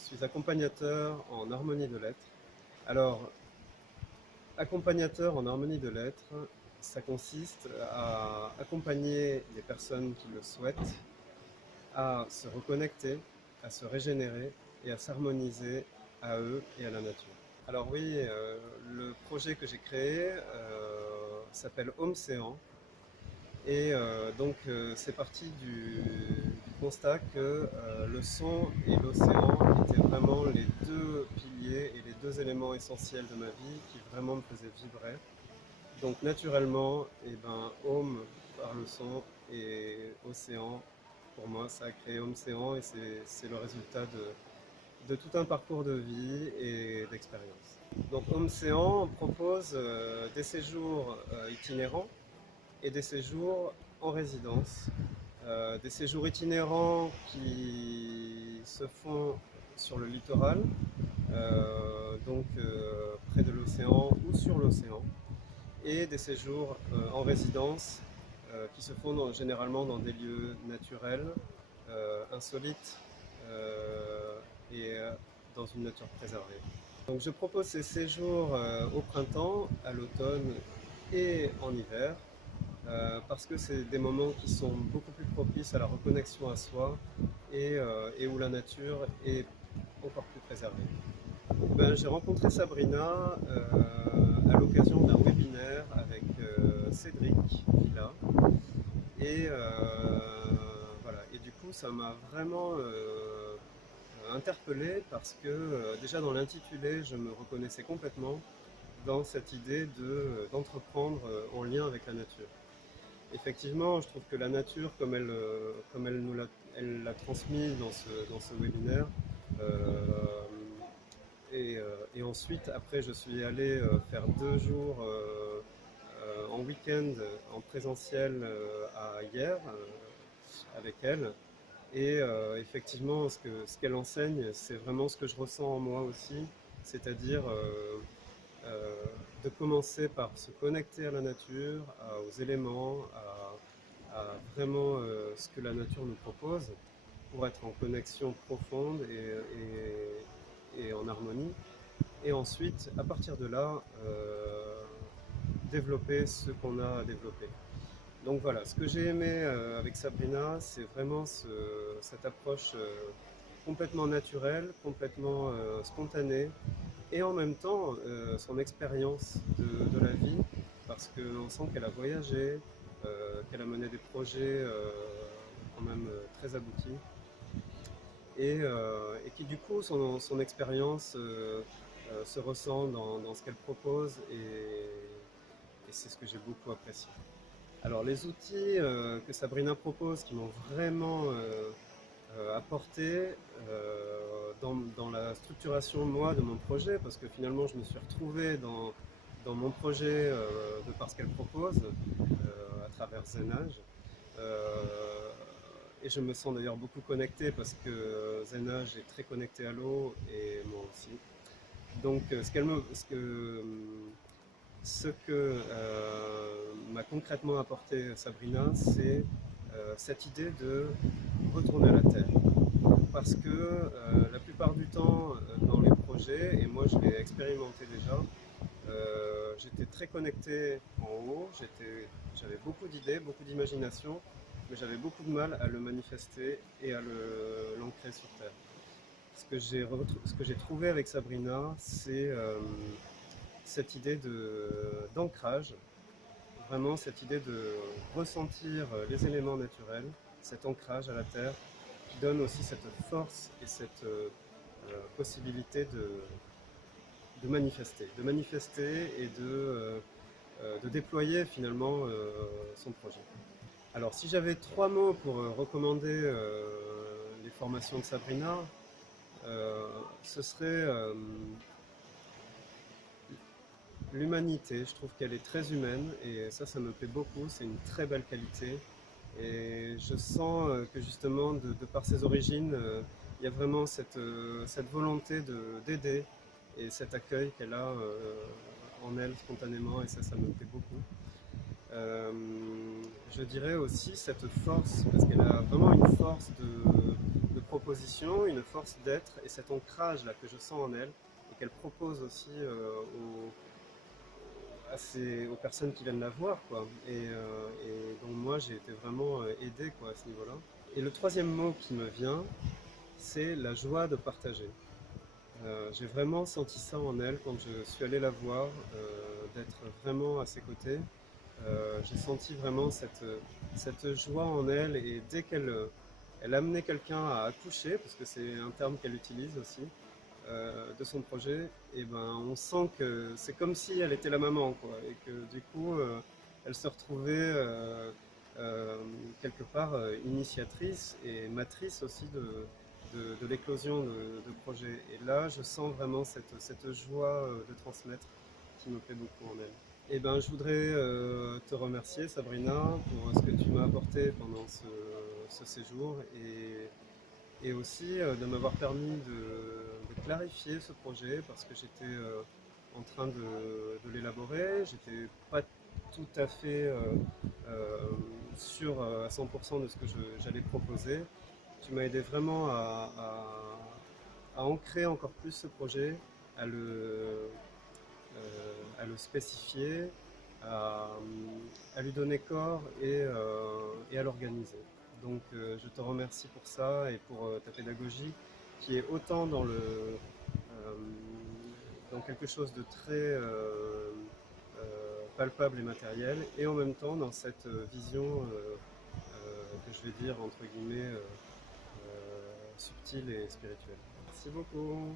suis accompagnateur en harmonie de lettres. Alors, accompagnateur en harmonie de lettres, ça consiste à accompagner les personnes qui le souhaitent à se reconnecter, à se régénérer et à s'harmoniser à eux et à la nature. Alors oui, le projet que j'ai créé s'appelle Océan. Et c'est parti du constat que le son et l'océan étaient vraiment les deux piliers et les deux éléments essentiels de ma vie qui vraiment me faisaient vibrer. Donc naturellement, Home par le son et Océan, pour moi, ça a créé Océan et c'est le résultat de tout un parcours de vie et d'expérience. Donc Océan propose des séjours itinérants et des séjours en résidence. Des séjours itinérants qui se font sur le littoral, près de l'océan ou sur l'océan, et des séjours en résidence qui se font généralement dans des lieux naturels, insolites et dans une nature préservée. Donc je propose ces séjours au printemps, à l'automne et en hiver, parce que c'est des moments qui sont beaucoup plus propices à la reconnexion à soi et où la nature est encore plus préservée. J'ai rencontré Sabrina à l'occasion d'un webinaire avec Cédric Villa et du coup ça m'a vraiment interpellé parce que déjà dans l'intitulé je me reconnaissais complètement dans cette idée d'entreprendre en lien avec la nature. Effectivement, je trouve que la nature, comme elle nous l'a transmis dans ce webinaire, euh, et ensuite, après, je suis allé faire 2 jours en week-end en présentiel à hier avec elle. Et effectivement, ce qu'elle enseigne, c'est vraiment ce que je ressens en moi aussi, c'est-à-dire euh, de commencer par se connecter à la nature, aux éléments, à vraiment ce que la nature nous propose pour être en connexion profonde et en harmonie. Et ensuite, à partir de là, développer ce qu'on a à développer. Donc voilà, ce que j'ai aimé avec Sabrina, c'est vraiment cette approche complètement naturelle, complètement spontanée, et en même temps son expérience de la vie, parce qu'on sent qu'elle a voyagé, qu'elle a mené des projets quand même très aboutis, et qui du coup son expérience se ressent dans ce qu'elle propose, et c'est ce que j'ai beaucoup apprécié. Alors les outils que Sabrina propose qui m'ont vraiment apporté dans la structuration moi de mon projet, parce que finalement je me suis retrouvé dans mon projet de par ce qu'elle propose à travers Zenage. Euh, et je me sens d'ailleurs beaucoup connecté parce que Zenage est très connecté à l'eau et moi aussi. Donc ce que m'a concrètement apporté Sabrina, c'est cette idée de retourner à la terre. Parce que la plupart du temps, dans les projets, et moi je l'ai expérimenté déjà, j'étais très connecté en haut, j'avais beaucoup d'idées, beaucoup d'imagination, mais j'avais beaucoup de mal à le manifester et à l'ancrer sur terre. Ce que j'ai trouvé avec Sabrina, c'est cette idée d'ancrage, vraiment cette idée de ressentir les éléments naturels, cet ancrage à la terre, qui donne aussi cette force et cette possibilité de manifester et de déployer finalement son projet. Alors si j'avais 3 mots pour recommander les formations de Sabrina, ce serait l'humanité. Je trouve qu'elle est très humaine et ça me plaît beaucoup, c'est une très belle qualité. Et je sens que justement, de par ses origines, il y a vraiment cette volonté d'aider et cet accueil qu'elle a en elle spontanément, et ça me plaît beaucoup. Je dirais aussi cette force, parce qu'elle a vraiment une force de proposition, une force d'être et cet ancrage là que je sens en elle et qu'elle propose aussi aux personnes qui viennent la voir, quoi. Et donc moi j'ai été vraiment aidé, quoi, à ce niveau-là. Et le troisième mot qui me vient, c'est la joie de partager. J'ai vraiment senti ça en elle quand je suis allé la voir, d'être vraiment à ses côtés. J'ai senti vraiment cette joie en elle et dès qu'elle amenait quelqu'un à accoucher, parce que c'est un terme qu'elle utilise aussi, de son projet, et ben on sent que c'est comme si elle était la maman, quoi, et que du coup elle se retrouvait euh, quelque part initiatrice et matrice aussi de l'éclosion de projet. Et là je sens vraiment cette joie de transmettre qui me plaît beaucoup en elle. Eh ben, je voudrais te remercier, Sabrina, pour ce que tu m'as apporté pendant ce séjour et aussi de m'avoir permis de clarifier ce projet parce que j'étais en train de l'élaborer. J'étais pas tout à fait euh, sûr à 100% de ce que j'allais proposer. Tu m'as aidé vraiment à ancrer encore plus ce projet, à à le spécifier, à, à lui donner corps et à l'organiser. Donc je te remercie pour ça et pour ta pédagogie qui est autant dans quelque chose de très palpable et matériel et en même temps dans cette vision que je vais dire entre guillemets subtile et spirituelle. Merci beaucoup.